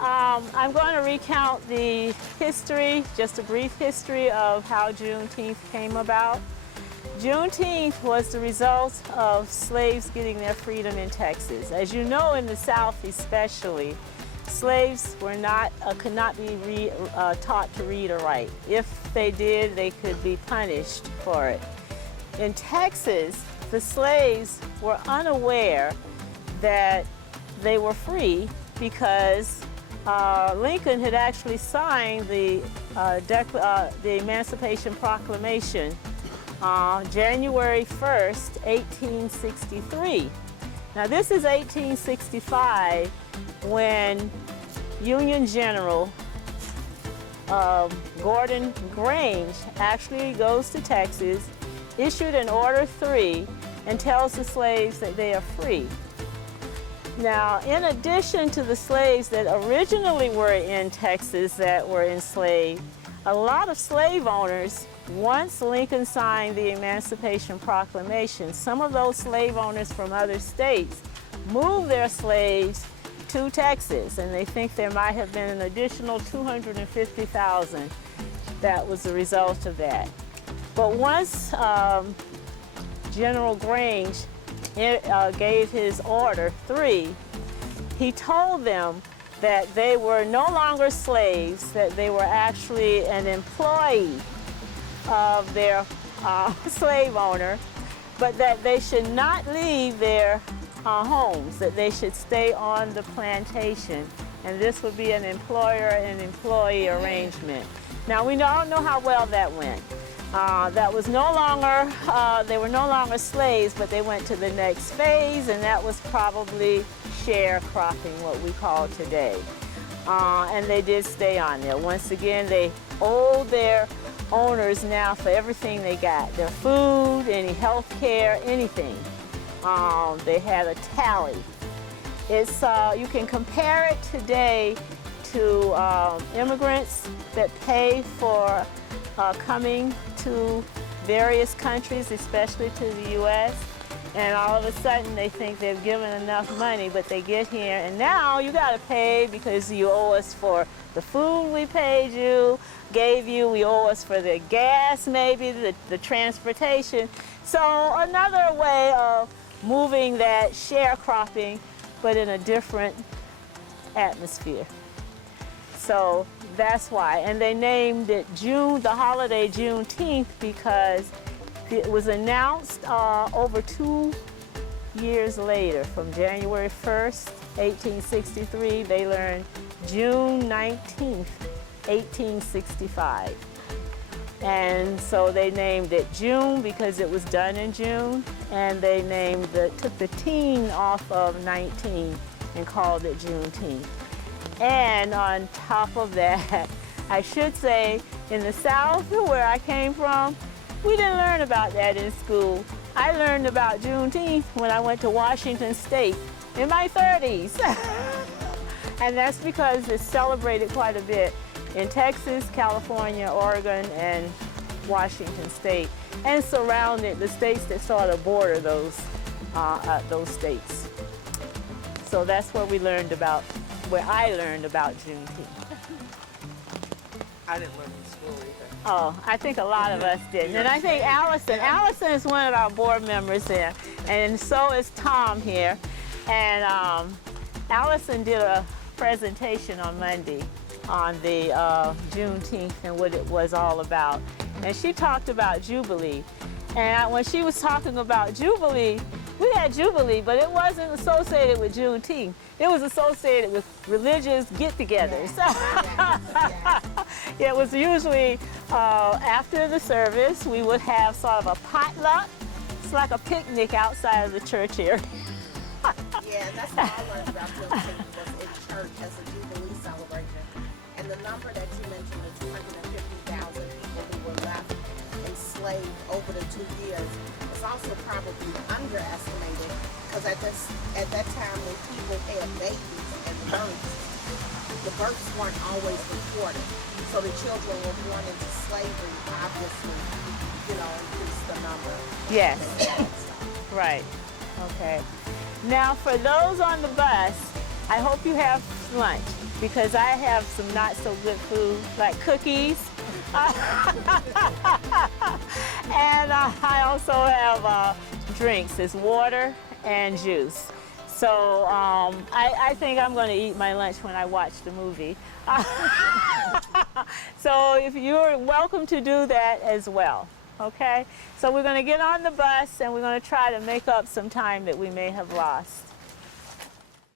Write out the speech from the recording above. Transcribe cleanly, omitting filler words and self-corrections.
I'm going to recount the history, just a brief history of how Juneteenth came about. Juneteenth was the result of slaves getting their freedom in Texas. As you know, in the South especially, slaves were could not be taught to read or write. If they did, they could be punished for it. In Texas, the slaves were unaware that they were free because Lincoln had actually signed the Emancipation Proclamation January 1st, 1863. Now this is 1865 when Union General Gordon Grange actually goes to Texas, issued an Order 3, and tells the slaves that they are free. Now, in addition to the slaves that originally were in Texas that were enslaved, a lot of slave owners, once Lincoln signed the Emancipation Proclamation, some of those slave owners from other states moved their slaves to Texas, and they think there might have been an additional 250,000 that was the result of that. But once General Grange gave his Order 3, he told them that they were no longer slaves, that they were actually an employee of their slave owner, but that they should not leave their homes, that they should stay on the plantation, and this would be an employer and employee arrangement. Now, we don't know how well that went. That was no longer, they were no longer slaves, but they went to the next phase, and that was probably sharecropping, what we call today. And they did stay on there. Once again, they owed their owners now for everything they got, their food, any health care, anything. They had a tally. It's, you can compare it today to immigrants that pay for coming to various countries, especially to the U.S., and all of a sudden they think they've given enough money, but they get here and now you got to pay because you owe us for the food we paid you, gave you, we owe us for the gas maybe, the transportation. So another way of moving that sharecropping, but in a different atmosphere. So that's why. And they named it the holiday Juneteenth, because it was announced over 2 years later, from January 1st, 1863, they learned June 19th, 1865. And so they named it June because it was done in June, and they took the teen off of 19 and called it Juneteenth. And on top of that, I should say, in the South, where I came from, we didn't learn about that in school. I learned about Juneteenth when I went to Washington State in my 30s. And that's because it's celebrated quite a bit in Texas, California, Oregon, and Washington State, and surrounded the states that sort of border those states. So that's where I learned about Juneteenth. I didn't learn in school either. Oh, I think a lot of us didn't. And I think Allison is one of our board members there, and so is Tom here. And Allison did a presentation on Monday on the Juneteenth and what it was all about. And she talked about Jubilee. And when she was talking about Jubilee, we had Jubilee, but it wasn't associated with Juneteenth. It was associated with religious get-togethers. Yeah. It was usually after the service, we would have sort of a potluck. It's like a picnic outside of the church area. Yeah, and that's what I learned about Juneteenth was in church as a Jubilee celebration. And the number that you mentioned, the 250,000 people who were left enslaved over the 2 years, was also probably underestimated, because at that time when people had babies and births, the births weren't always reported. So the children were born into slavery, obviously, increased the number. Yes. Right. Okay. Now, for those on the bus, I hope you have lunch because I have some not so good food like cookies. And I also have drinks. It's water and juice. So I think I'm going to eat my lunch when I watch the movie. So if you're welcome to do that as well. Okay? So we're going to get on the bus and we're going to try to make up some time that we may have lost.